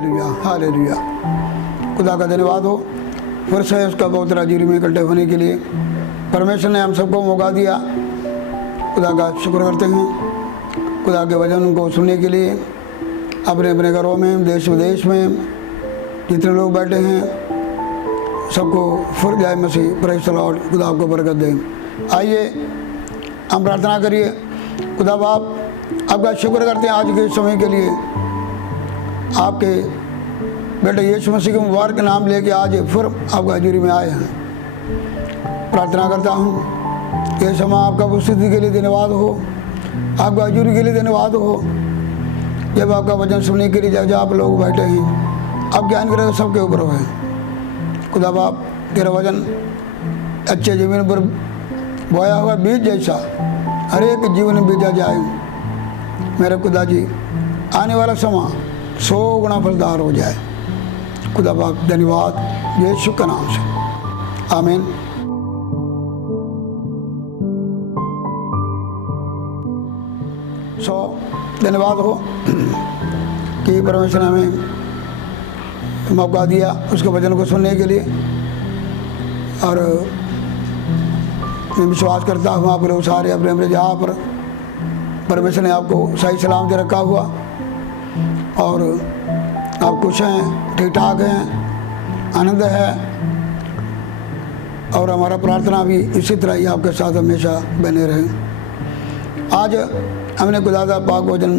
Hallelujah hallelujah. खुदा का धन्यवाद हो फिर से उसका बहुत राजीरी में इकट्ठे होने के लिए परमेश्वर ने हम सबको मौका दिया। खुदा का शुक्र करते हैं। खुदा के वचन को सुनने के लिए अपने अपने घरों में देश विदेश में जितने लोग बैठे हैं सबको फिर जाए मसीह प्रेज़ द लॉर्ड। खुदा आपको बरकत दे। आइए हम प्रार्थना करिए। खुदा बाप आपका शुक्र करते हैं आज के समय के लिए। आपके बेटे यीशु मसीह के मुबारक के नाम लेके आज फिर आपका हजूरी में आए हैं। प्रार्थना करता हूँ ये समय आपका उपस्थिति के लिए धन्यवाद हो, आपका हजूरी के लिए धन्यवाद हो। जब आपका वचन सुनने के लिए जब आप लोग बैठे हैं आप ज्ञान करें सबके ऊपर हो। खुदा बाप तेरा वचन अच्छे जीवन पर बोया हुआ बीज जैसा हर एक जीवन में बीजा जाए। मेरे खुदा जी आने वाला समय 100 गुना फलदार हो जाए। खुदा बाप धन्यवाद यीशु के नाम से आमीन। धन्यवाद हो कि परमेश्वर ने हमें मौका दिया उसके वचन को सुनने के लिए। और मैं विश्वास करता हूँ आप लोग सारे अपने अपने जहाँ पर परमेश्वर ने आपको सही सलामत रखा हुआ और आप खुश हैं, ठीक ठाक हैं, आनंद है। और हमारा प्रार्थना भी इसी तरह ही आपके साथ हमेशा बने रहे। आज हमने खुदा का पाक वचन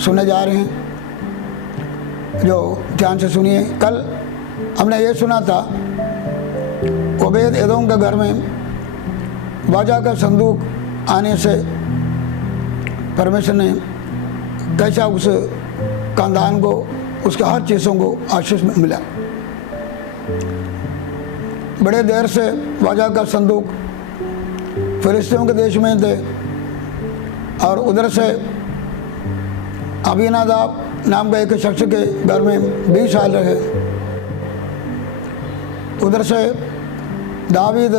सुनने जा रहे हैं, जो ध्यान से सुनिए। कल हमने ये सुना था ओबेद एदोम के घर में बाजा का संदूक आने से परमेश्वर ने कैसा उस खानदान को उसके हर चीज़ों को आशीष मिला। बड़े देर से बाजा का संदूक फिलिस्तीयों के देश में थे और उधर से अबीनादाब नाम का एक शख्स के घर में 20 साल रहे। उधर से दावीद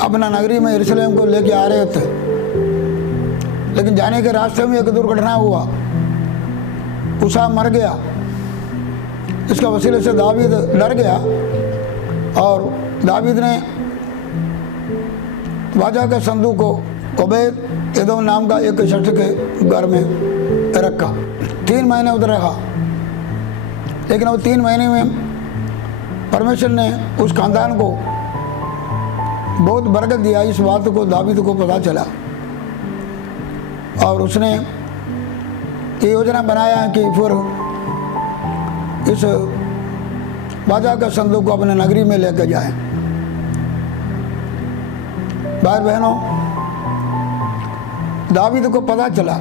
अपना नगरी में यरूशलेम को लेके आ रहे थे, लेकिन जाने के रास्ते में एक दुर्घटना हुआ। उसा मर गया। इसका वसीले से दावीद डर गया और दावीद ने बाजा के संदूक को ओबेद एदोम नाम का एक शख्स के घर में रखा। 3 महीने उधर रहा, लेकिन वो 3 महीने में परमेश्वर ने उस खानदान को बहुत बरकत दिया। इस बात को दावीद को पता चला और उसने ये योजना बनाया कि फिर इस बाजा का संदूक को अपने नगरी में लेकर जाए। भाई बहनों, दावीद को पता चला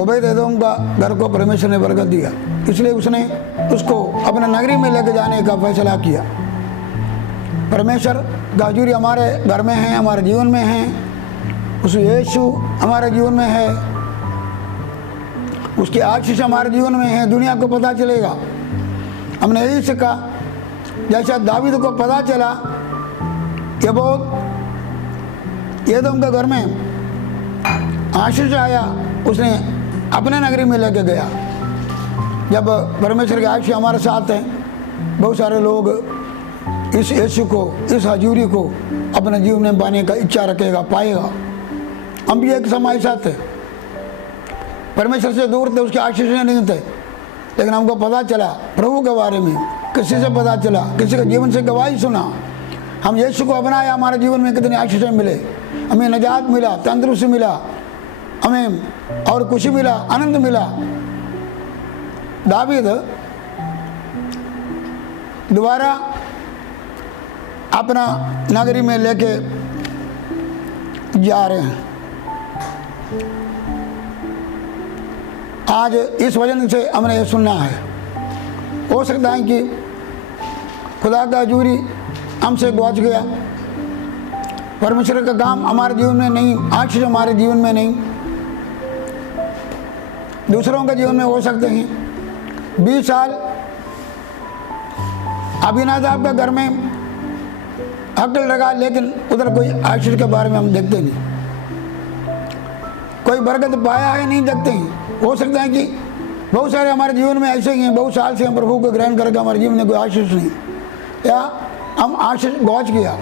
ओबेद एदोम का घर को परमेश्वर ने बरकत दिया, इसलिए उसने उसको अपने नगरी में लेकर जाने का फैसला किया। परमेश्वर का हजूरी हमारे घर में है, हमारे जीवन में है। उस यीशु हमारे जीवन में है, उसकी आशीष हमारे जीवन में है। दुनिया को पता चलेगा। हमने यही सीखा, जैसा दावीद को पता चला ये बहुत एदोम के घर में आशीष आया, उसने अपने नगरी में लेके गया। जब परमेश्वर की आशीष हमारे साथ है, बहुत सारे लोग इस यीशु को, इस हजूरी को अपने जीवन में पाने का इच्छा रखेगा, पाएगा। हम भी एक समय साथ थे, परमेश्वर से दूर थे, उसके आशीष नहीं थे, लेकिन हमको पता चला प्रभु के बारे में। किसी से पता चला, किसी के जीवन से गवाही सुना, हम यीशु को अपनाया, हमारे जीवन में कितनी आशीषें मिले। हमें निजात मिला, तंदुरुस्ती मिला, हमें और खुशी मिला, आनंद मिला। दावीद दोबारा अपना नगरी में लेके जा रहे हैं। आज इस वजन से हमने ये सुनना है। हो सकता है कि खुदा का हजूरी हमसे गवाच गया, परमेश्वर का काम हमारे जीवन में नहीं, आशीष हमारे जीवन में नहीं, दूसरों के जीवन में हो सकते हैं। 20 साल अबीनादाब के घर में अकल लगा, लेकिन उधर कोई आशीष के बारे में हम देखते नहीं, कोई बरकत पाया है नहीं देखते हैं। हो सकता है कि बहुत सारे हमारे जीवन में ऐसे ही हैं, बहुत साल से हम प्रभु को ग्रहण करके हमारे जीवन में कोई आशीष नहीं, या हम आशीष गौच किया,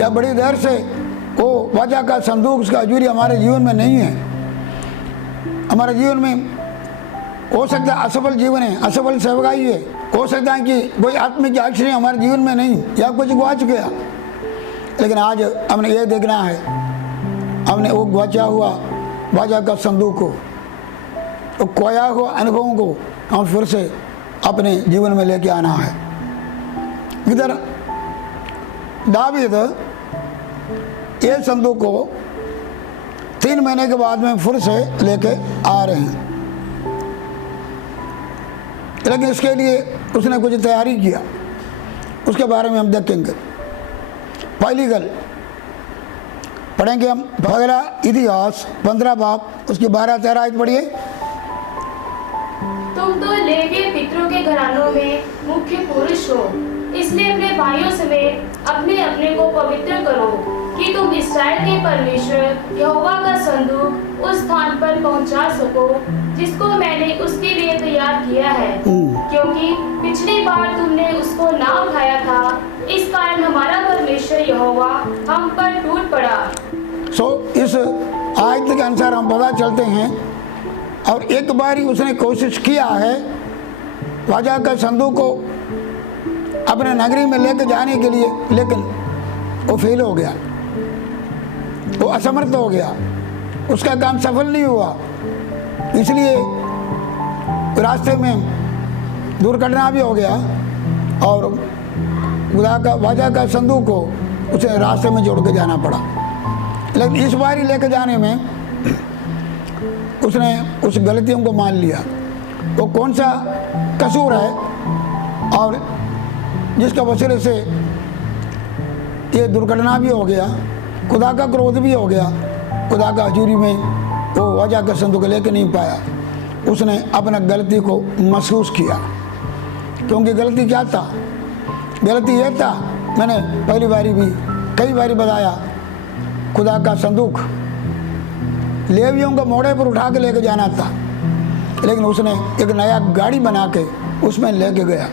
या बड़ी देर से वो वाचा का संदूक, उसका हजूरी हमारे जीवन में नहीं है। हमारे जीवन में हो सकता है असफल जीवन है, असफल सेवकाई है, हो सकता है कि कोई आत्मिक आशीष हमारे जीवन में नहीं, या कुछ गवाच गया। लेकिन आज हमने ये देखना है, हमने वो गवाचा हुआ वाचा का संदूक को, तो खोया हुआ अनुभवों को हम फिर से अपने जीवन में लेके आना है। इधर दावीद ये संदूक को 3 महीने के बाद में फिर से लेके आ रहे हैं, लेकिन इसके लिए उसने कुछ तैयारी किया, उसके बारे में हम देखेंगे। पहली गल पढ़ेंगे हम पहला इतिहास 15 बाब उसकी 12-13 आयत पढ़िए। तुम तो लेवीय पितरों के घरानों में मुख्य पुरुष हो, इसलिए अपने भाइयों समेत अपने अपने को पवित्र करो कि तुम इस्राएल के परमेश्वर यहोवा का संदूक उस स्थान पर पहुंचा सको जिसको मैंने उसके लिए तैयार किया है, क्योंकि पिछली बार तुमने उसको ना उठाया था, इस कारण हमारा परमेश्वर यहोवा हम पर टूट पड़ा। इस आयत के अनुसार हम पता चलते हैं, और एक बार ही उसने कोशिश किया है वाचा का संदूक को अपने नगरी में लेकर जाने के लिए, लेकिन वो फेल हो गया, वो असमर्थ हो गया, उसका काम सफल नहीं हुआ। इसलिए रास्ते में दुर्घटना भी हो गया, और खुदा का वाचा का संदूक को उसे रास्ते में जोड़ के जाना पड़ा। लेकिन इस बार ही लेकर जाने में उसने उस गलतियों को मान लिया। वो कौन सा कसूर है और जिसका वसीले से ये दुर्घटना भी हो गया, खुदा का क्रोध भी हो गया, खुदा का हजूरी में वो वाचा का संदूक लेके नहीं पाया। उसने अपना गलती को महसूस किया, क्योंकि गलती क्या था? गलती ये था, मैंने पहली बारी भी कई बारी बताया, खुदा का संदूक लेवियों को मोड़े पर उठा के लेके जाना था, लेकिन उसने एक नया गाड़ी बना के उसमें लेके गया।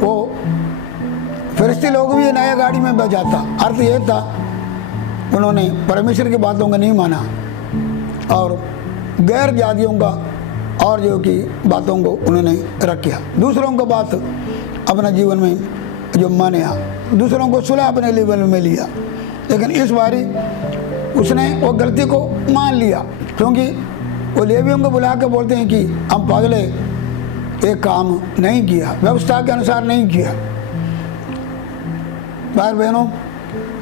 वो फरिश्ती लोग भी नया गाड़ी में बैठ जाता। अर्थ ये था, उन्होंने परमेश्वर की बातों को नहीं माना और गैर जातियों का और जो कि बातों को उन्होंने रख किया, दूसरों को बात अपना जीवन में जो माने, दूसरों को सुलह अपने लेवल में लिया। लेकिन इस बारी उसने वो गलती को मान लिया, क्योंकि वो लेवियों को बुला के बोलते हैं कि हम पागले एक काम नहीं किया, व्यवस्था के अनुसार नहीं किया। भाई बहनों,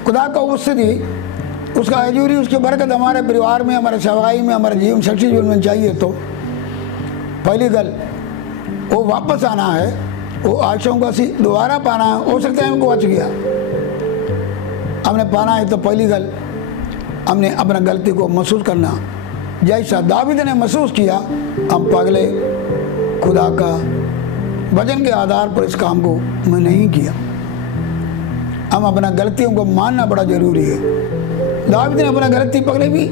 खुदा का उपस्थिति, उसका हजूरी, उसकी बरकत हमारे परिवार में, हमारे सेवाई में, हमारे जीवन शख्सी जीवन में चाहिए, तो पहली गल वो वापस आना है, वो आशाओं को दोबारा पाना है। हो सकता है हमको बच गया, हमने पाना है, तो पहली गल हमने अपना गलती को महसूस करना, जैसा दावीद ने महसूस किया। हम पगले खुदा का वचन के आधार पर इस काम को मैं नहीं किया। हम अपना गलतियों को मानना बड़ा जरूरी है। दावीद ने अपना गलती पगले भी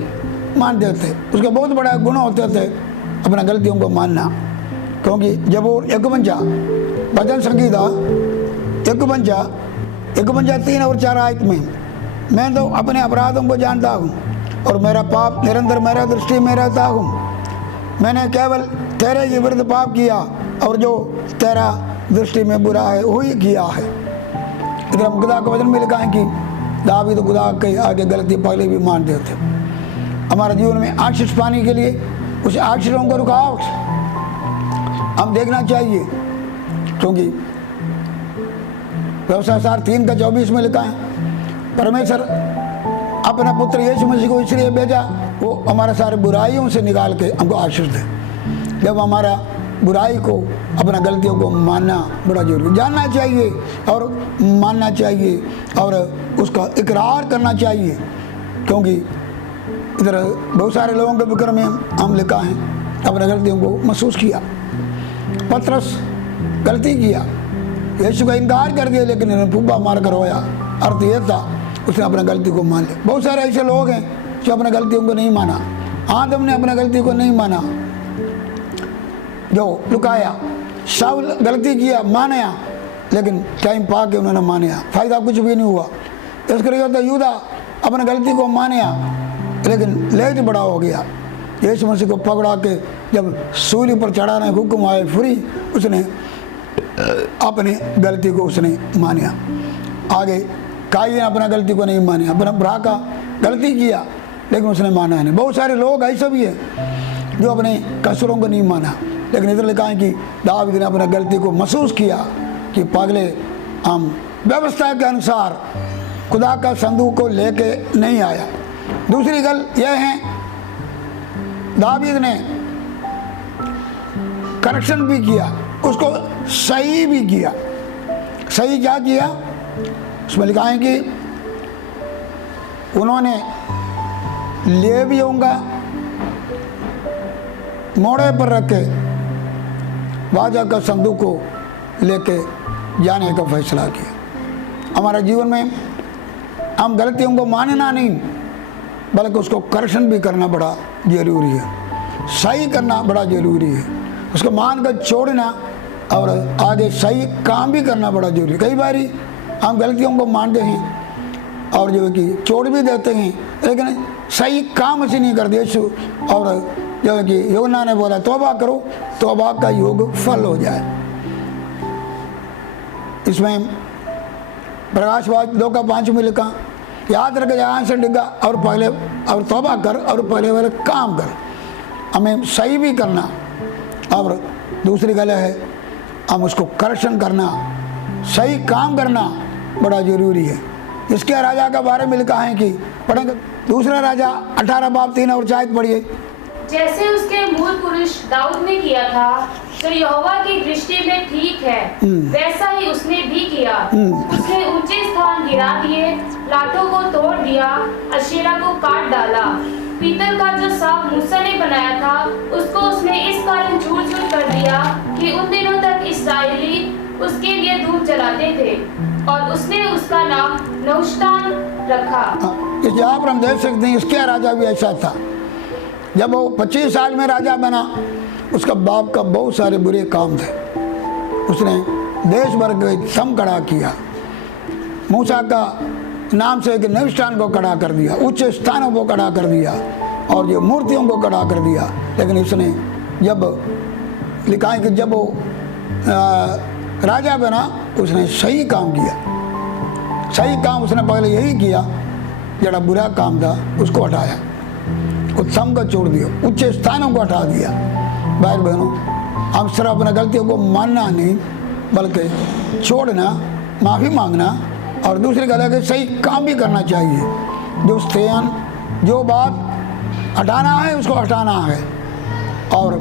मानते थे, उसका बहुत बड़ा गुण होते थे अपना गलतियों को मानना, क्योंकि जब वो 51 भजन संगीता 51 3 और 4 आयत में, मैं तो अपने अपराधों को जानता हूँ और मेरा पाप निरंतर मेरा दृष्टि में रहता हूँ। मैंने केवल तेरे के विरुद्ध पाप किया और जो तेरा दृष्टि में बुरा है वही किया है। इधर हम खुदा के वचन में लिखा है कि दावीद खुदा के आगे गलती पहले भी मानते थे। हमारे जीवन में आशीष पाने के लिए उस आशीषों को रुकावट हम देखना चाहिए, क्योंकि व्यवसाय 3:24 में लिखा है, परमेश्वर अपना पुत्र यीशु मसीह को इसलिए भेजा वो हमारे सारे बुराइयों से निकाल के हमको आशीष दे। जब हमारा बुराई को, अपना गलतियों को मानना बड़ा जरूरी, जानना चाहिए और मानना चाहिए और उसका इकरार करना चाहिए, क्योंकि इधर बहुत सारे लोगों के विक्रम में हम लिखा है अपने गलतियों को महसूस किया। पतरस गलती किया, यीशु का इनकार कर दिया, लेकिन इन्होंने फूफा मार कर रोया। अर्थ ये था उसने अपना गलती को मान लिया। बहुत सारे ऐसे लोग हैं जो अपने गलतियों को नहीं माना, आदम ने अपने गलती को नहीं माना, जो लुकाया। शाऊल गलती किया, माना, लेकिन टाइम पा के उन्होंने माना, फायदा कुछ भी नहीं हुआ। इसके लिए होता यूदा अपने गलती को माना, लेकिन लेट बड़ा हो गया। यीशु मसीह को पकड़ा के जब सूली पर चढ़ाने हुक्म आए, फिर उसने अपनी गलती को उसने माना। आगे कायन अपना गलती को नहीं माना, अपना भरा का गलती किया, लेकिन उसने माना नहीं। बहुत सारे लोग ऐसे भी हैं जो अपने कसूरों को नहीं माना, लेकिन इधर लिखा है कि दाऊद ने अपना गलती को महसूस किया कि पगले हम व्यवस्था के अनुसार खुदा का संदूक को लेके नहीं आया। दूसरी गल यह है, दाऊद ने करेक्शन भी किया, उसको सही भी किया। सही क्या किया? उसमें लिखा है कि उन्होंने लेवियों का मोड़े पर रखे वाजा का संदूक को लेके जाने का फैसला किया। हमारे जीवन में हम गलतियों को मानना नहीं, बल्कि उसको करेक्शन भी करना बड़ा जरूरी है, सही करना बड़ा जरूरी है। उसको मान कर छोड़ना और आगे सही काम भी करना बड़ा जरूरी है। कई बार हम गलतियों को मानते हैं और जो है कि छोड़ भी देते हैं, लेकिन सही काम से नहीं करते। और जो है कि यूहन्ना ने बोला तौबा करो, तौबा का योग फल हो जाए। इसमें प्रकाशवाद 2:5 में लिखा, याद रख जहाँ से डिगा और पहले और तौबा कर और पहले वाले काम कर। हमें सही भी करना और दूसरी गल है हम उसको करेक्शन करना, सही काम करना बड़ा जरूरी है। इसके राजा के बारे में लिखा है कि पढ़ेंगे दूसरा राजा 18:3 और 4 पढ़िए। जैसे उसके मूल पुरुष दाऊद ने किया था तो यहोवा की दृष्टि में ठीक है, वैसा ही उसने भी किया। उसने ऊंचे स्थान गिरा दिए, लाठों को तोड़ दिया, अशेरा को काट डाला। पीतल का जो सांप मूसा ने बनाया था उसको उसने इस कारण चूर-चूर कर दिया कि उन दिनों तक इस्राएली उसके लिए धूप जलाते थे, और उसने उसका नाम नहुश्तान रखा। इस जगह पर हम देख सकते हैं इसके राजा भी ऐसा था। जब वो 25 साल में राजा बना, उसका बाप का बहुत सारे बुरे काम थे। उसने देश भर के सम खड़ा किया, मूसा का नाम से एक नहुश्तान को खड़ा कर दिया, उच्च स्थानों को खड़ा कर दिया और जो मूर्तियों को खड़ा कर दिया। लेकिन इसने जब लिखा है कि जब वो राजा बना, उसने सही काम किया। सही काम उसने पहले यही किया, जरा बुरा काम था उसको हटाया, उत्तम को छोड़ दिया, उच्च स्थानों को हटा दिया। भाई बहनों, हम सिर्फ अपने गलतियों को मानना नहीं, बल्कि छोड़ना, माफ़ी मांगना और दूसरी गलत है सही काम भी करना चाहिए। जो स्थान जो बात हटाना है उसको हटाना है। और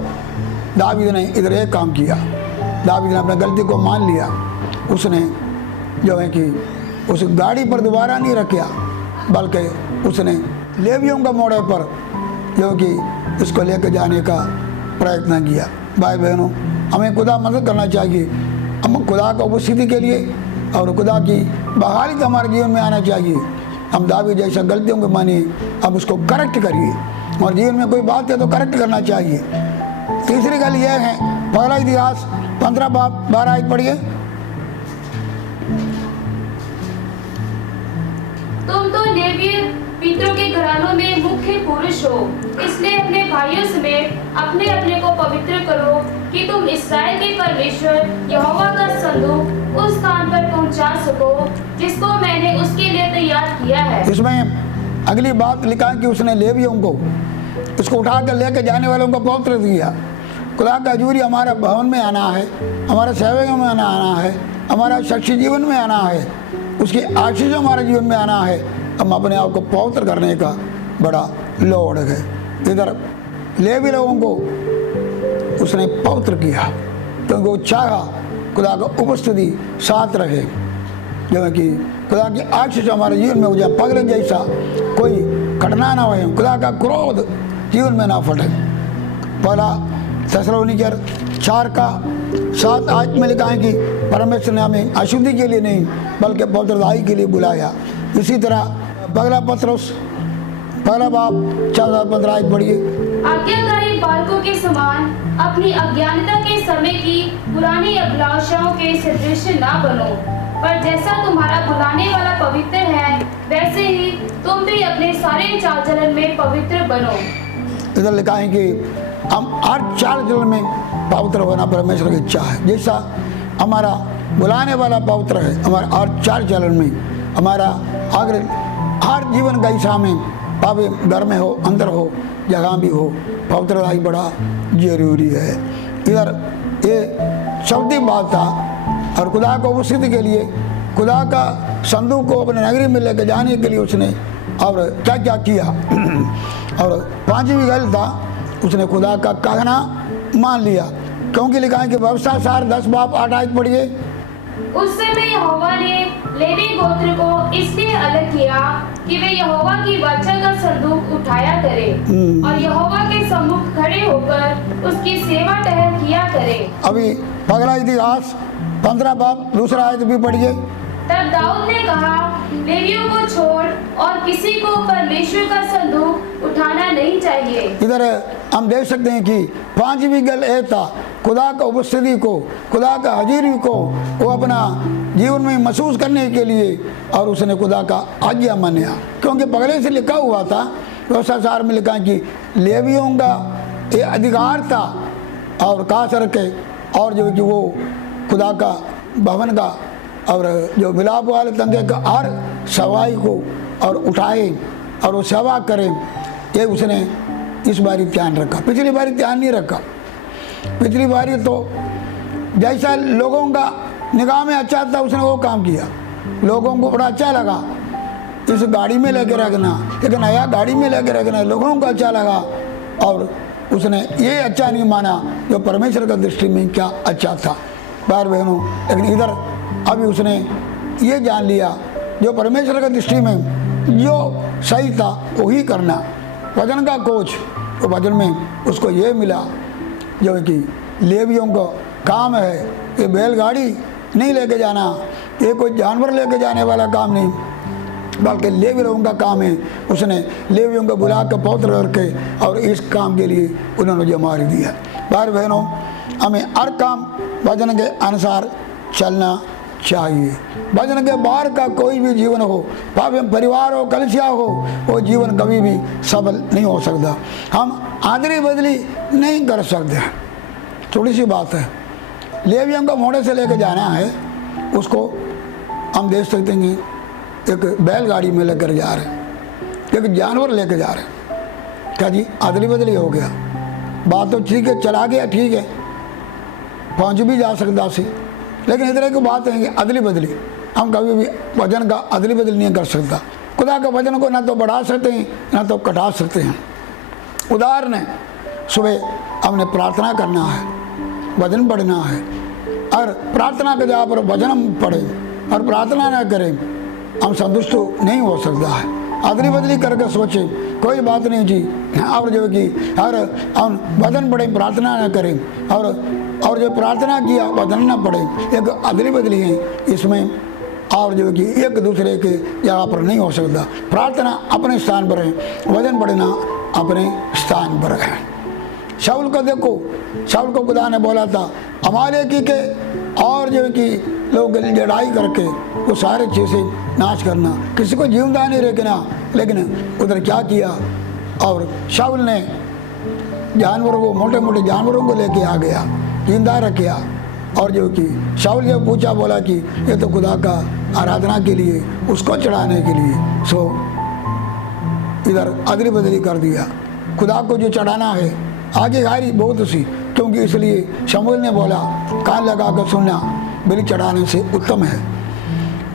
दाऊद ने इधर एक काम किया, दाऊद ने अपनी गलती को मान लिया। उसने जो है कि उस गाड़ी पर दोबारा नहीं रखा, बल्कि उसने लेवियों का मोड़े पर जो कि इसको लेकर जाने का प्रयत्न किया। भाई बहनों, हमें खुदा मदद करना चाहिए। हम खुदा का उपस्थिति के लिए और खुदा की बहाली तो हमारे जीवन में आना चाहिए। हम दाऊद जैसा गलतियों को मानिए, अब उसको करेक्ट करिए, और जीवन में कोई बात है तो करेक्ट करना चाहिए। तीसरी गल यह है, पहला इतिहास 15:12 पढ़िए। तुम तो लेवीय पितरों के घरानों में मुख्य पुरुष हो, इसलिए अपने भाइयों समेत अपने अपने को पवित्र करो कि तुम इस्राएल के परमेश्वर यहोवा का संदूक उस स्थान पर पहुंचा सको जिसको मैंने उसके लिए तैयार किया है। इसमें अगली बात लिखा है कि उसने लेवियों को इसको उठा कर लेकर जाने वालों को पवित्र दिया। खुदा का हजूरी हमारे भवन में आना है, हमारे सेवकों में आना है, हमारा शख्सी जीवन में आना है, उसकी आशीष हमारे जीवन में आना है। हम अपने आप को पवित्र करने का बड़ा लोड़ है। इधर लेवी लोगों को उसने पवित्र किया क्योंकि वो चाहा खुदा का उपस्थिति साथ रहे, जो है कि खुदा की आशीष हमारे जीवन में हो जाए। पगले जैसा कोई घटना ना हो, खुदा का क्रोध जीवन में ना फटे। पहला थेसलोनिकर 4:7 में लिखा है कि परमेश्वर ने हमें अशुद्धि के लिए नहीं बल्कि पवित्रताई के लिए बुलाया। इसी तरह पहला पत्रुस पहला बाप 14-15 आयत पढ़िए। आज्ञाकारी बालकों के समान अपनी अज्ञानता के समय की पुरानी अभिलाषाओं के सदृश ना बनो, पर जैसा तुम्हारा बुलाने वाला पवित्र है वैसे ही तुम भी अपने सारे चाल चलन में पवित्र बनो। इधर लिखा है कि हम हर चाल चलन में पवित्र होना परमेश्वर की इच्छा है। जैसा हमारा बुलाने वाला पवित्र है, हमारा हर चाल चलन में, हमारा अगर हर जीवन का हिस्सा में, पावे घर में हो, अंदर हो, जहाँ भी हो, पवित्रता ही बड़ा जरूरी है। इधर ये शब्दी बात था और खुदा को उपस्थिति के लिए, खुदा का संदूक को अपने नगरी में लेकर जाने के लिए उसने और क्या क्या किया। और पांचवी गल था, उसने खुदा का कहना मान लिया, क्योंकि लिखा है कि व्यवस्था सार 10 बाप 8 आयत पढ़िए। उस समय यहोवा ने लेवी गोत्र को इसलिए अलग किया कि वे यहोवा की वाचा का संदूक उठाया करे और यहोवा के सम्मुख खड़े होकर उसकी सेवा टहल किया करे। अभी पगला इतिहास 15 बाप 2 आयत भी पढ़िए। तब दाऊद ने कहा, लेवियों को छोड़ और किसी को परमेश्वर का संदूक उठाना नहीं चाहिए। इधर हम देख सकते हैं कि पांचवी गल ये था, खुदा का उपस्थिति को, खुदा का हाजिरी को वो अपना जीवन में महसूस करने के लिए, और उसने खुदा का आज्ञा माना, क्योंकि पहले से लिखा हुआ था, व्यवस्था सार में लिखा कि लेवियों का ये अधिकार था और खास करके, और जो कि वो खुदा का भवन का और जो मिलाप वाले तंगे का हर सवाई को और उठाए और वो सेवा करें, ये उसने इस बारी ध्यान रखा। पिछली बारी ध्यान नहीं रखा। पिछली बारी तो जैसा लोगों का निगाह में अच्छा था उसने वो काम किया, लोगों को बड़ा अच्छा लगा इस गाड़ी में लेके रखना, एक नया गाड़ी में लेके रखना, लोगों को अच्छा लगा, और उसने ये अच्छा नहीं माना जो परमेश्वर का दृष्टि में क्या अच्छा था। भाई बहनों, लेकिन इधर अभी उसने ये जान लिया जो परमेश्वर की दृष्टि में जो सही था वही करना। वजन का कोच, तो वजन में उसको ये मिला जो कि लेवियों का काम है, ये बैलगाड़ी नहीं लेके जाना, ये कोई जानवर लेके जाने वाला काम नहीं, बल्कि लेवी लोगों का काम है। उसने लेवियों को बुला कर पवित्र करके और इस काम के लिए उन्होंने जमा दिया। भाई बहनों, हमें हर काम वचन के अनुसार चलना चाहिए। वचन के बाहर का कोई भी जीवन हो, भावे परिवार हो, कलिसिया हो, वो जीवन कभी भी सफल नहीं हो सकता। हम आदरी बदली नहीं कर सकते। थोड़ी सी बात है, लेवियों का मोड़े से लेकर जाना है, उसको हम देख सकते हैं एक बैलगाड़ी में लेकर जा रहे हैं, एक जानवर लेकर जा रहे हैं। क्या जी अदली बदली हो गया? बात तो ठीक है, चला गया ठीक है, पहुंच भी जा सकता सी, लेकिन इस तरह की बात है कि अदली बदली हम कभी भी वजन का अदली बदली नहीं कर सकता। खुदा का वजन को ना तो बढ़ा सकते हैं ना तो घटा सकते हैं। उदाहरण है, सुबह हमने प्रार्थना करना है, वजन पढ़ना है, और प्रार्थना के जगह पर वजन हम पढ़ें और प्रार्थना ना करें, हम संतुष्ट नहीं हो सकता है। अदली बदली करके सोचे कोई बात नहीं जी, और जो कि हर हम वजन पढ़ें प्रार्थना ना करें, और जो प्रार्थना किया वजन ना पढ़े, एक अदली बदली है इसमें, और जो कि एक दूसरे के जगह पर नहीं हो सकता। प्रार्थना अपने स्थान पर है, वजन पढ़ना अपने स्थान पर है। शाऊल को देखो, शाऊल को खुदा ने बोला था अमालेकी के और जो कि लोग लड़ाई करके वो सारे चीज़ें नाश करना, किसी को जीवदान नहीं रखना, लेकिन उधर क्या किया, और शाऊल ने जानवरों को, मोटे मोटे जानवरों को लेके आ गया, जिंदा रखा, और जो कि शाऊल जब पूछा बोला कि ये तो खुदा का आराधना के लिए, उसको चढ़ाने के लिए, सो इधर अदली बदली कर दिया। खुदा को जो चढ़ाना है आगे गारी बहुत सी, क्योंकि इसलिए शमूएल ने बोला कान लगा कर सुनना बलि चढ़ाने से उत्तम है,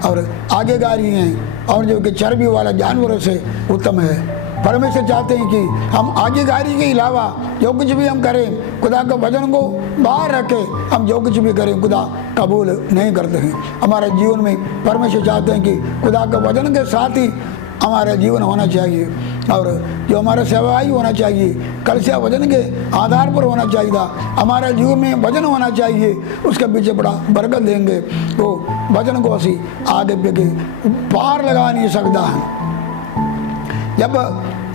और आगे गारी हैं और जो कि चर्बी वाला जानवरों से उत्तम है। परमेश्वर चाहते हैं कि हम आगे गारी के अलावा जो कुछ भी हम करें, खुदा का वचन को बाहर रखें, हम जो कुछ भी करें खुदा कबूल नहीं करते हैं। हमारे जीवन में परमेश्वर चाहते हैं कि खुदा का वचन के साथ ही हमारा जीवन होना चाहिए, और जो हमारा सेवाई होना चाहिए कलिसिया वचन के आधार पर होना चाहिए। हमारे जीवन में वचन होना चाहिए, उसके पीछे बड़ा बरकत देंगे। तो वचन को असी आगे पे के पार लगा नहीं सकता है। जब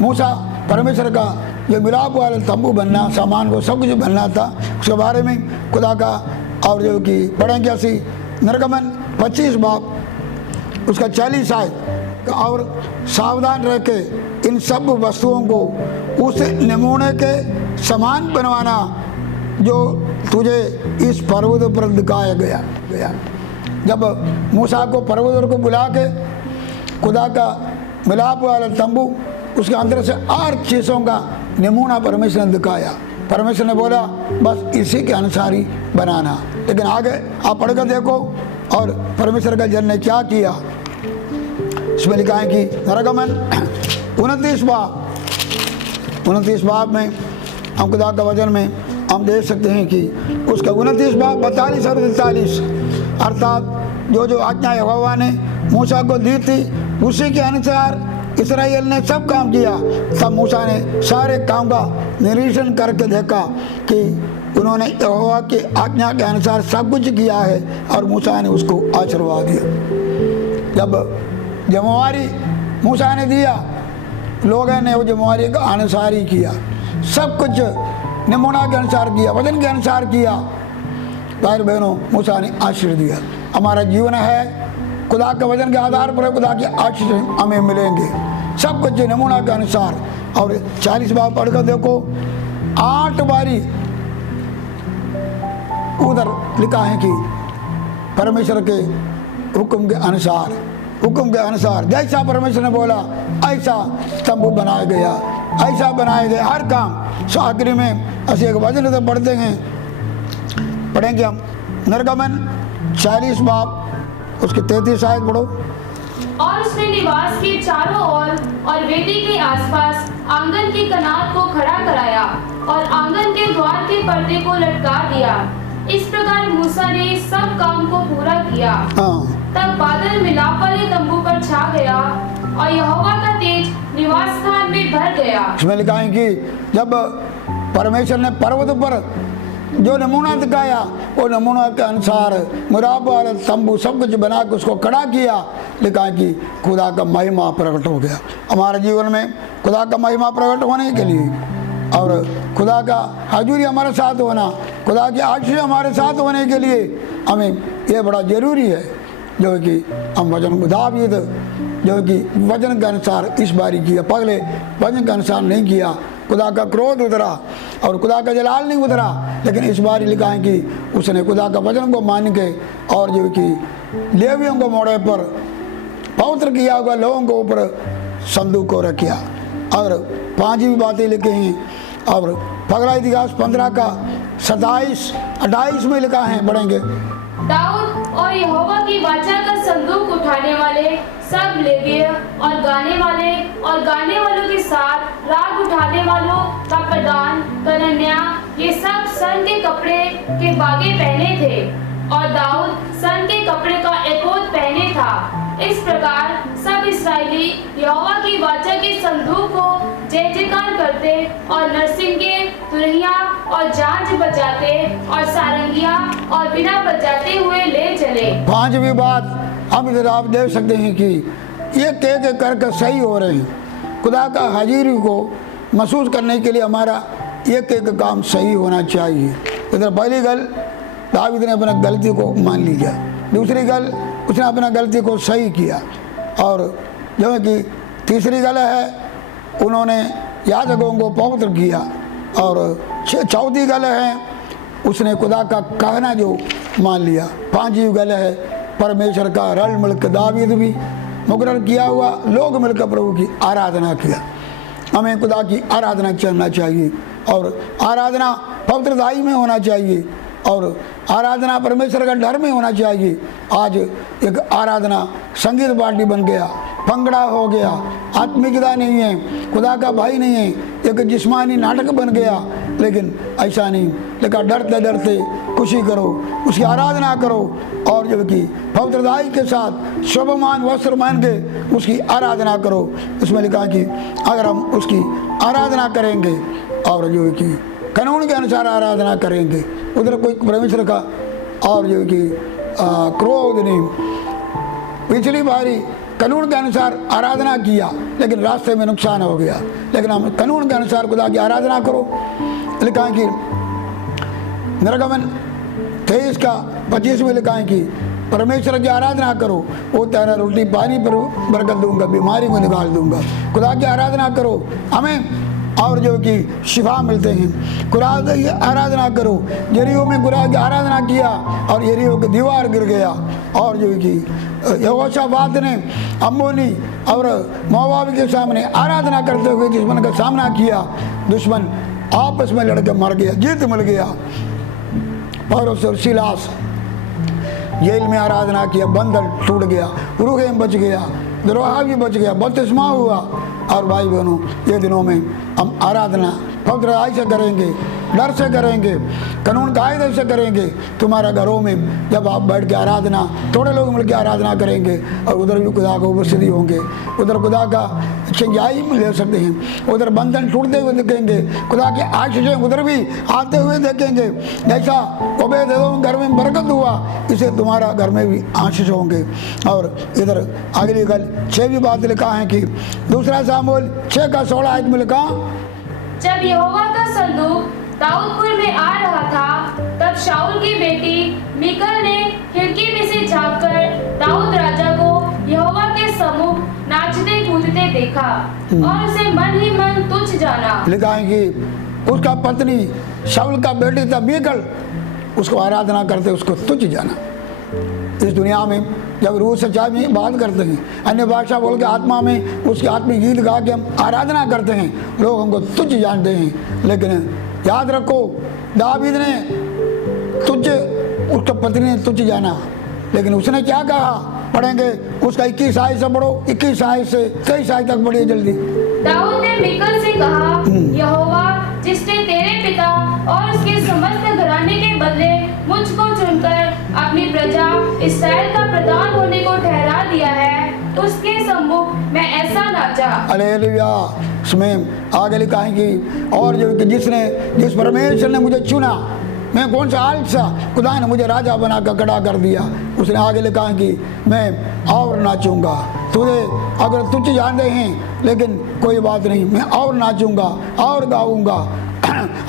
मूसा परमेश्वर का जो मिलाप वाला तंबू बनना, सामान को सब कुछ बनना था, उसके बारे में खुदा का और जो कि पढ़ेंगे ऐसी निर्गमन 25 बाब उसका 40 आयत, और सावधान रह के इन सब वस्तुओं को उस नमूने के समान बनवाना जो तुझे इस पर्वत पर दिखाया गया। जब मूसा को पर्वत को बुला के खुदा का मिलाप वाला तंबू उसके अंदर से 8 चीज़ों का नमूना परमेश्वर ने दिखाया। परमेश्वर ने बोला बस इसी के अनुसार ही बनाना। लेकिन आगे आप पढ़कर देखो और परमेश्वर का जन ने क्या किया। इसमें लिखा है कि निर्गमन 29 बाब में हम खुदा का वचन में हम देख सकते हैं कि उसका 29 बाब 42 और 43 अर्थात जो आज्ञा यहोवा ने मूसा को दी थी उसी के अनुसार इस्राएल ने सब काम किया। तब मूसा ने सारे काम का निरीक्षण करके देखा कि उन्होंने यहोवा की आज्ञा के अनुसार सब कुछ किया है और मूसा ने उसको आशीर्वाद दिया। जब जिम्मेवारी मूसा ने दिया, लोगों ने वो जिम्मेवारी के अनुसार ही किया, सब कुछ नमूना के अनुसार किया, वचन के अनुसार किया। भाई बहनों, मूसा ने आशीर्वाद दिया। हमारा जीवन है खुदा के वचन के आधार पर खुदा के आशीर्वाद हमें मिलेंगे, सब कुछ नमूना के अनुसार। और 40 बार पढ़कर देखो, 8 बारी उधर लिखा है कि परमेश्वर के हुक्म के अनुसार जैसा परमेश्वर ने बोला ऐसा तंबू बनाया गया, ऐसा बनाया गया हर काम। सो आखिरी में ऐसे एक वचन तो पढ़ेंगे हम निर्गमन 40 बाब उसके 33 आयत पढ़ो। और उसने निवास के चारों ओर और वेदी के आसपास आंगन की कनात को खड़ा कराया और आंगन के द्वार के पर्दे को लटका दिया। इस प्रकार मूसा ने सब काम को पूरा किया। तब बादल मिलाप वाले तंबू पर छा गया और यहोवा का तेज निवास स्थान में भर गया। इसमें लिखा है कि जब परमेश्वर ने पर्वत पर जो नमूना दिखाया वो नमूना के अनुसार मिलाप वाला तंबू सब कुछ बना के उसको खड़ा किया। लिखा है कि खुदा का महिमा प्रकट हो गया। हमारे जीवन में खुदा का महिमा प्रकट होने के लिए और खुदा का हाजुरी हमारे साथ होना, खुदा की आशीष हमारे साथ होने के लिए हमें ये बड़ा ज़रूरी है जो कि हम वचन मुताबिक जो कि वचन के अनुसार इस बारी किया, पहले वचन के अनुसार नहीं किया। खुदा का क्रोध उतरा और खुदा का जलाल नहीं उतरा, लेकिन इस बार लिखा है कि उसने खुदा का वचन को मान के और जो कि लेवियों को मोड़े पर पवित्र किया हुआ लोगों के ऊपर संदूक को रखा। और 5 भी बातें लिखी हैं। और पगला इतिहास 15 का 27-28 में लिखा है, पढ़ेंगे। दाऊद और यहोवा की वाचा का संदूक उठाने वाले सब लेवीय और गाने वालों के साथ राग उठाने वालों का प्रधान कनन्या ये सब सन के कपड़े के बागे पहने थे और दाऊद सन के कपड़े का एपोद पहने था। इस प्रकार सब इस्राएली यहोवा की वाचा के संदूक को जय जयकार करते और नरसिंगे, तुरहिया और झांझ बजाते और सारंगिया और बिना बजाते हुए ले चले। 5वीं बात हम इधर आप देख सकते हैं कि ये के करके सही हो रहे हैं। खुदा का हाजिरी को महसूस करने के लिए हमारा एक काम सही होना चाहिए। इधर पहली गल दाऊद ने अपना गलती को मान लिया, दूसरी गल उसने अपना गलती को सही किया, और जो है कि तीसरी गल है उन्होंने याजकों को पवित्र किया, और चौथी गल है उसने खुदा का कहना जो मान लिया। 5वीं गल है परमेश्वर का रल मिलकर दाऊद भी मुकर्रर किया हुआ लोग मिलकर प्रभु की आराधना किया। हमें खुदा की आराधना करना चाहिए और आराधना पवित्रताई में होना चाहिए और आराधना परमेश्वर का डर में होना चाहिए। आज एक आराधना संगीत पार्टी बन गया, भंगड़ा हो गया, आत्मिकता नहीं है, खुदा का भाई नहीं है, एक जिस्मानी नाटक बन गया। लेकिन ऐसा नहीं, लेकिन डरते डरते खुशी करो, उसकी आराधना करो और जो कि पवित्रताई के साथ शोभमान वस्त्र मान के उसकी आराधना करो। इसमें लिखा कि अगर हम उसकी आराधना करेंगे और जो कि कानून के अनुसार आराधना करेंगे, उधर कोई परमेश्वर का और जो कि क्रोध नहीं। पिछली बारी कानून के अनुसार आराधना किया लेकिन रास्ते में नुकसान हो गया। लेकिन हम कानून के अनुसार खुदा की आराधना करो। लिखा है कि निर्गमन 23 का 25 में लिखा है कि परमेश्वर की आराधना करो, वो तेरा रोटी पानी पर बरकत दूंगा, बीमारी को निकाल दूंगा। खुदा की आराधना करो, हमें और जो कि शिफा मिलते हैं। खुदा की आराधना करो। यरीहो में खुदा की आराधना किया और यरीहो की दीवार गिर गया। और जो कि यहोशापात ने अम्मोनी और मोआब के सामने आराधना करते हुए दुश्मन का सामना किया। दुश्मन आपस में लड़के मर गया, जीत मिल गया। पौलुस और सीलास जेल में आराधना किया, बंधन टूट गया, रूहें बच गया, दरोहा भी बच गया, बपतिस्मा हुआ। और भाई बहनों, ये दिनों में हम आराधना पवित्रताई से करेंगे, डर से करेंगे, कानून कायदे से करेंगे। तुम्हारा घरों में जब आप बैठ के आराधना, थोड़े लोग मिलकर आराधना करेंगे और उधर भी खुदा को उपस्थिति होंगे, उधर खुदा का चंगाई ले सकते हैं, उधर बंधन टूटते हुए देखेंगे, खुदा के आशीषें उधर भी आते हुए देखेंगे। जैसा ओबेदेदोम घर में बरकत हुआ, इसे तुम्हारा घर में भी आशीष होंगे। और इधर अगली गल 6वीं बात लिखा है कि दूसरा सामुएल 6 का 16 आयत में लिखा, जब यहोवा का संदूक दाऊदपुर में आ रहा था, तब शाऊल की बेटी मीकल ने खिड़की में से झांककर दाऊद राजा को यहोवा के सम्मुख नाचते कूदते देखा और उसे मन ही मन तुच्छ जाना। लिखा है कि उसका पत्नी शाऊल का बेटी था मीकल, उसको आराधना करते उसको तुच्छ जाना। इस दुनिया में जब रूह सच्चाई में बात करते हैं, अन्य भाषा बोल के आत्मा में उसके आत्मिक गीत गा के हम आराधना करते हैं, लोग हमको तुच्छ जानते हैं। लेकिन याद रखो, दावीद ने तुच्छ, उसका पत्नी ने तुच्छ जाना, लेकिन उसने क्या कहा, पढ़ेंगे उसका 21 आयत से पढ़ो, 21 आयत से 23 आयत तक पढ़िए जल्दी। दाऊद ने मीकल से कहा, यहोवा जिसने तेरे पिता और उसके समस्त घराने के बदले मुझको चुनकर अपनी प्रजा इस्राएल का प्रधान होने को ठहरा दिया है, उसके सम्मुख मैं ऐसा नाचा। हालेलुया। इसमें आगे लिखा है कि और जो कि जिस परमेश्वर ने मुझे चुना, मैं कौन सा आलस सा, खुदा ने मुझे राजा बना कर खड़ा कर दिया। उसने आगे लिखा है कि मैं और नाचूंगा। तुझे अगर तुच्छ जानते हैं, लेकिन कोई बात नहीं, मैं और नाचूंगा और गाऊंगा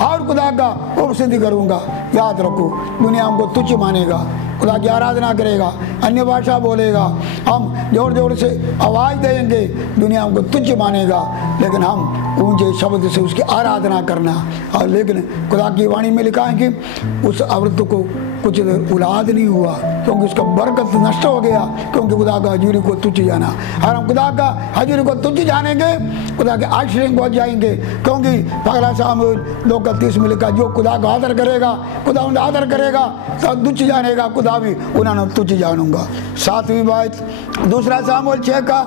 और खुदा का उपस्थिति करूंगा। याद रखो, दुनिया हमको तुच्छ मानेगा, खुदा की आराधना करेगा, अन्य भाषा बोलेगा, हम जोर जोर से आवाज़ देंगे, दुनिया हमको तुच्छ मानेगा। लेकिन हम ऊंचे शब्द से उसकी आराधना करना। और लेकिन खुदा की वाणी में लिखा है कि उस औरत को कुछ औलाद नहीं हुआ, क्योंकि उसका बरकत नष्ट हो गया, क्योंकि खुदा का हजूरी को तुच्छ जाना। और हम खुदा का हजूरी को तुच्छ जानेंगे, खुदा के आशीष पहुँच जाएंगे। क्योंकि पहला सामुएल 2:30 में लिखा, जो खुदा का आदर करेगा, खुदा उनका आदर करेगा, तो तुच्छ जानेगा, खुदा भी उन्होंने तुच्छ जानूंगा। 7वीं बात दूसरा सामुएल 6 का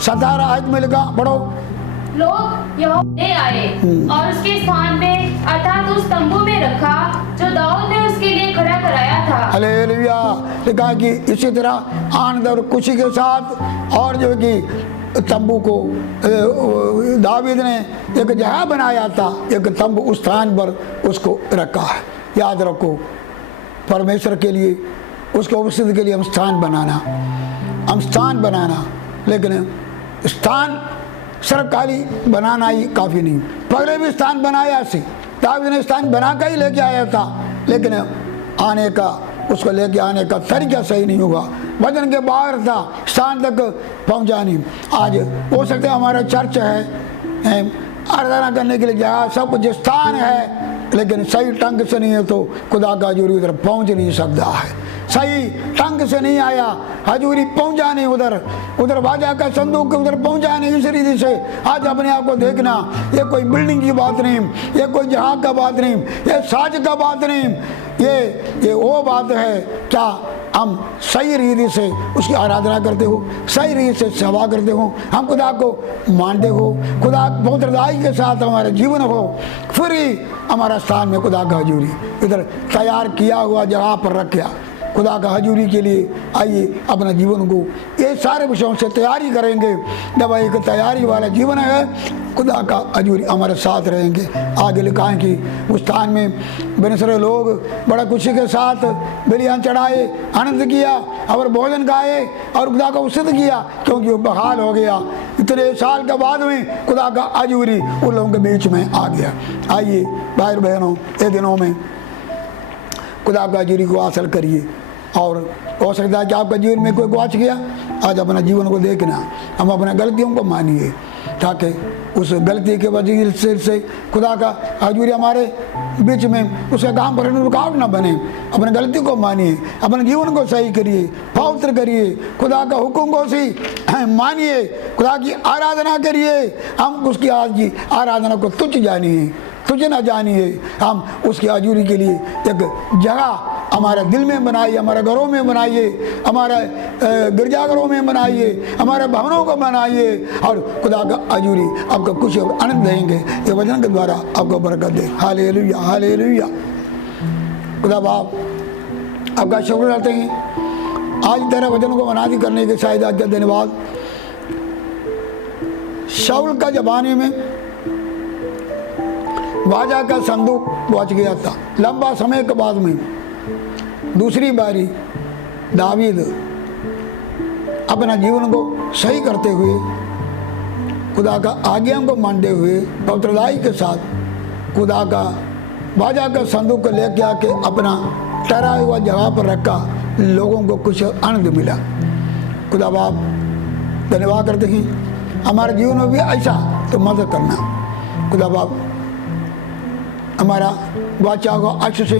17 आयत में लिखा, पढ़ो। लोग यहोवा ले आए और उसके स्थान में अर्थात उस तंबू में रखा जो दाऊद ने उसके लिए खड़ा कराया था। हालेलुया। लिखा कि इसी तरह आनंद और खुशी के साथ और जो कि तंबू को दावीद ने एक जगह बनाया था, एक तंबू उस स्थान पर उसको रखा है। याद रखो, परमेश्वर के लिए, उसके उपस्थिति के लिए हम स्थान बनाना, लेकिन स्थान सिर्फ खाली बनाना ही काफ़ी नहीं। पहले भी स्थान बनाया सी, दाऊद ने स्थान बना कर ही लेके आया था, लेकिन आने का, उसको लेके आने का तरीका सही नहीं हुआ, वजन के बाहर था, स्थान तक पहुंचा नहीं। आज हो सकता है हमारा चर्च है, आराधना करने के लिए जगह, सब कुछ स्थान है, लेकिन सही ढंग से नहीं है तो खुदा का हजूरी उधर पहुंच नहीं सकता है। सही ढंग से नहीं आया, हजूरी पहुंचा नहीं उधर बाजा का संदूक उधर पहुंचा नहीं। इस रीति से आज अपने आप को देखना, ये कोई बिल्डिंग की बात नहीं, ये कोई जहां का बात नहीं, ये साज का बात नहीं, ये वो बात है, क्या हम सही रीति से उसकी आराधना करते हो, सही रीति से सेवा करते हो, हम खुदा को मानते हो, खुदा बहुत हृदय के साथ हमारा जीवन हो, फिर ही हमारा स्थान में खुदा का हजूरी इधर तैयार किया हुआ जगह पर रखा। खुदा का हजूरी के लिए आइए अपना जीवन को ये सारे विषयों से तैयारी करेंगे। जब एक तैयारी वाला जीवन है, खुदा का हजूरी हमारे साथ रहेंगे। आगे लिखा है कि उस स्थान में बेनसरे लोग बड़ा खुशी के साथ बलियां चढ़ाए, आनंद किया और भोजन खाए और खुदा को स्तुति किया, क्योंकि वो बहाल हो गया। इतने साल के बाद में खुदा का हजूरी उन लोगों के बीच में आ गया। आइए भाई बहनों, ये दिनों में खुदा का हजूरी को हासिल करिए। और हो सकता है कि आपका जीवन में कोई गुआच गया, आज अपना जीवन को देखना, हम अपने गलतियों को मानिए, ताकि उस गलती के वजह से खुदा का हजूरी हमारे बीच में उसका काम पर रुकावट ना बने। अपने गलती को मानिए, अपने जीवन को सही करिए, पवित्र करिए, खुदा का हुक्म को सही मानिए, खुदा की आराधना करिए। हम उसकी आज की आराधना को तुच्छ जानिए, तुझ न जानिए। हम उसकी हजूरी के लिए एक जगह हमारे दिल में बनाइए, हमारे घरों में बनाइए, हमारे गिरजाघरों में बनाइए, हमारे भवनों को बनाइए, और खुदा का हजूरी आपको खुशी और आनंद देंगे। ये वचन के द्वारा आपको बरकत दे। Hallelujah, hallelujah. खुदा बाप आपका शुक्र करते हैं आज तेरे वचनों को मनादी करने के शायद आज धन्यवाद। शाऊल का जमाने में बाजा का संदूक पहुंच गया था। लंबा समय के बाद में दूसरी बारी दावीद अपना जीवन को सही करते हुए, खुदा का आज्ञा को मानते हुए, पवित्रताई के साथ खुदा का बाजा का संदूक को लेके आके अपना ठहराया हुआ जगह पर रखा। लोगों को कुछ आनंद मिला। खुदा बाप धन्यवाद करते हैं, हमारे जीवन में भी ऐसा तो मदद करना। खुदा बाप हमारा बादशाह को आशीष से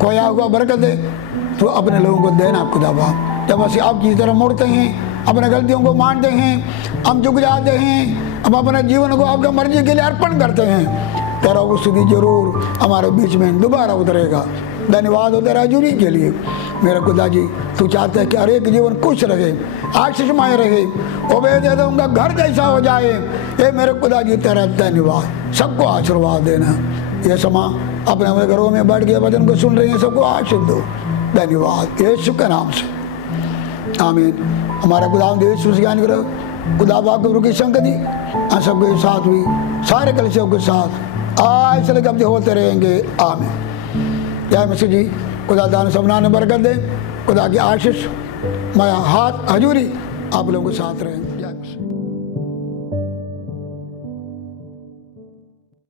खोया हुआ बरकत दे, तो अपने लोगों को देना। खुदा बाप जब ਅਸੀਂ आपकी तरफ मुड़ते हैं, अपने गलतियों को मानते हैं, हम झुक जाते हैं, हम अपने जीवन को आपकी मर्जी के लिए अर्पण करते हैं, तेरा वो स्तुति जरूर हमारे बीच में दोबारा उतरेगा। धन्यवाद हो तेरा हजूरी के लिए। मेरे खुदा जी, तू चाहता है कि हर एक जीवन खुश रहे, आशीषमय रहे, उम्मीद उनका घर जैसा हो जाए। ये मेरे खुदा जी तेरा धन्यवाद। सबको आशीर्वाद देना। ये समा अपने अपने घरों में बैठ के वचन को सुन रहे हैं, सबको आशीष दो। धन्यवाद यीशु के नाम से, आमीन। हमारा खुदा यीशु से ज्ञान करो। खुदा बाप गुरु की संगति हम सबके साथ हुई, सारे कलिसियों के साथ आज से कब्जे होते रहेंगे। आमीन। जय मसीह जी। खुदा दान सबना ने बरकत दे। खुदा की आशीष, माया हाथ हजूरी आप लोगों के साथ रहेंगे।